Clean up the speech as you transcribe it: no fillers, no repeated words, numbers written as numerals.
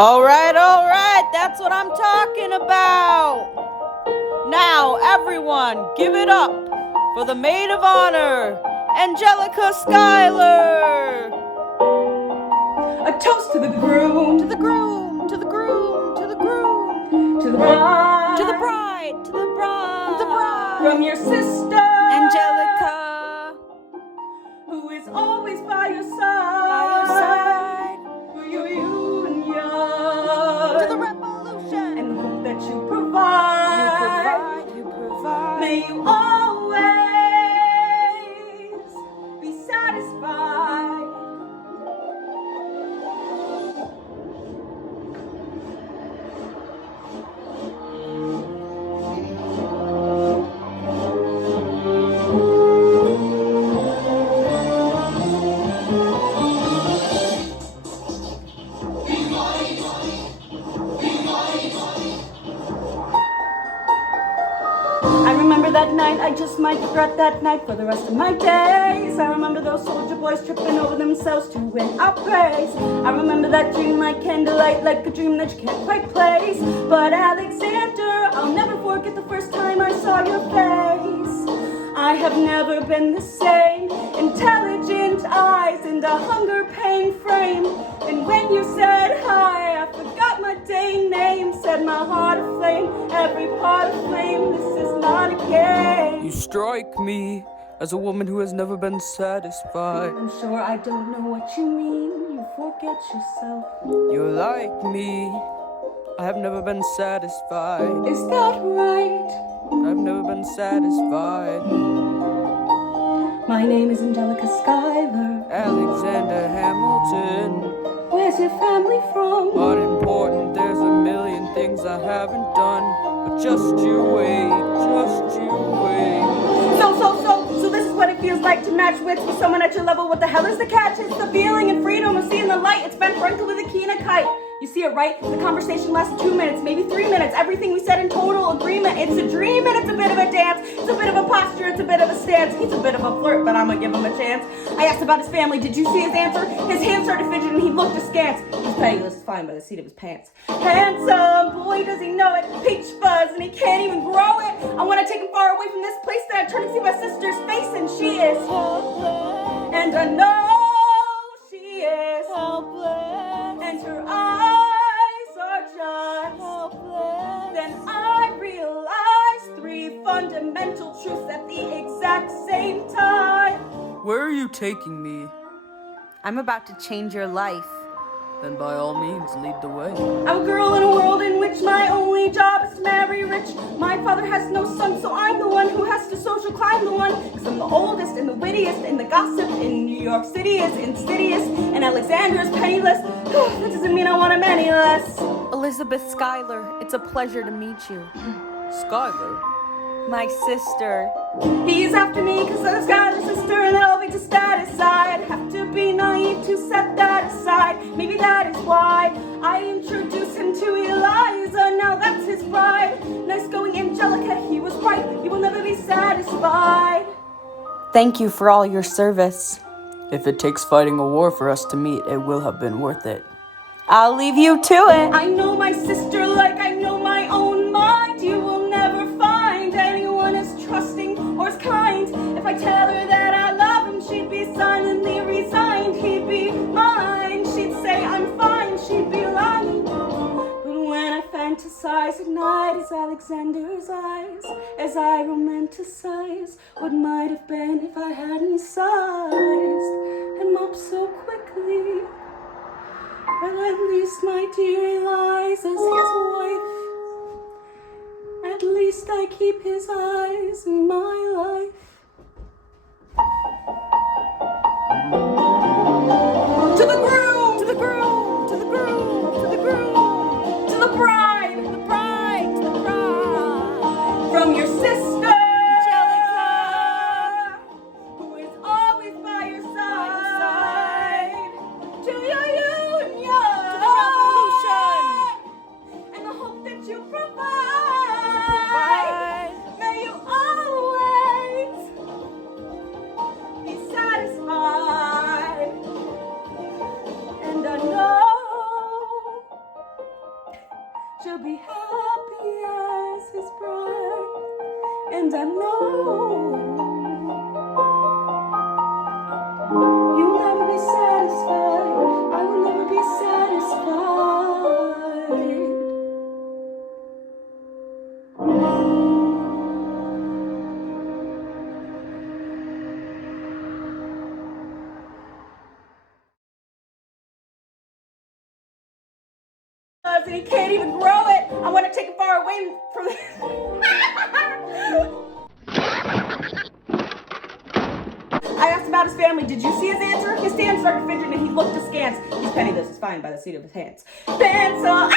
All right, that's what I'm talking about. Now, everyone, give it up for the maid of honor, Angelica Schuyler. A toast to the groom, to the groom, to the groom, to the groom, to the bride, to the bride, to the bride, the bride, from your sister, Angelica, who is always by your side, for your union, to the revolution, and the hope that you provide, may you always be satisfied. I remember that night, I just might regret that night for the rest of my days. I remember those soldier boys tripping over themselves to win our praise. I remember that dream like candlelight, like a dream that you can't quite place. But Alexander, I'll never forget the first time I saw your face. I have never been the same. Intelligent eyes and a hunger pain frame. And when you said hi, I forgot my dang name. Set my heart aflame, every part aflame. This is not a game. You strike me as a woman who has never been satisfied. I'm sure I don't know what you mean. You forget yourself. You're like me. I have never been satisfied. Is that right? I've never been satisfied. My name is Angelica Schuyler. Alexander Hamilton. Where's your family from? Unimportant, there's a million things I haven't done. But just you wait, just you wait. So this is what it feels like to match wits with someone at your level. What the hell is the catch? It's the feeling and freedom of seeing the light. It's been sprinkled with a key and a kite. You see it, right? The conversation lasted 2 minutes, maybe 3 minutes. Everything we said in total agreement. It's a dream and it's a bit of a dance. It's a bit of a posture, it's a bit of a stance. He's a bit of a flirt, but I'm gonna give him a chance. I asked about his family. Did you see his answer? His hands started fidgeting and he looked askance. He's penniless, fine by the seat of his pants. Handsome, boy, does he know it. Peach fuzz, and he can't even grow it. I want to take him far away from this place that I turn to see my sister's face, and she is helpless. And I know she is helpless. And her eyes are just helpless. Then I realized 3 fundamental truths at the exact same time. Where are you taking me? I'm about to change your life. Then by all means, lead the way. I'm a girl in a world in which my only job is to marry rich. My father has no son, so I'm the one who has to social climb the one. Cause I'm the oldest and the wittiest, and the gossip in New York City is insidious, and Alexander is penniless. That doesn't mean I want him any less. Elizabeth Schuyler, it's a pleasure to meet you. Schuyler? My sister. He's after me cause I've got a sister, and that'll be to status. I'd have to be naive to set that aside. Maybe that is why I introduced him to Eliza. Now that's his bride. Nice going, Angelica, he was right. You will never be satisfied. Thank you for all your service. If it takes fighting a war for us to meet, it will have been worth it. I'll leave you to it. I know my sister like I know my own mind. You will never find anyone as trusting or as kind. If I tell her that I love him, she'd be silently resigned. He'd be mine. She'd say I'm fine. She'd be lying. But when I fantasize at night, it's Alexander's eyes as I romanticize what might have been if I hadn't sized him up so quickly. But at least my dear Eliza's his wife. At least I keep his eyes in my life. To the groom! To the groom! To the groom! To the groom! To the bride! To the bride! To the bride! From your sister! Angelica! Who is always by your side! To your union! To the revolution! And the hope that you provide. Bye. May you always She'll be happy as his bride. And I know you'll never be satisfied. I will never be satisfied. And he can't even grow it. I want to take it far away from the... I asked about his family. Did you see his answer? His hands started fidgeting and he looked askance. He's penniless. He's fine by the seat of his hands. Pencil.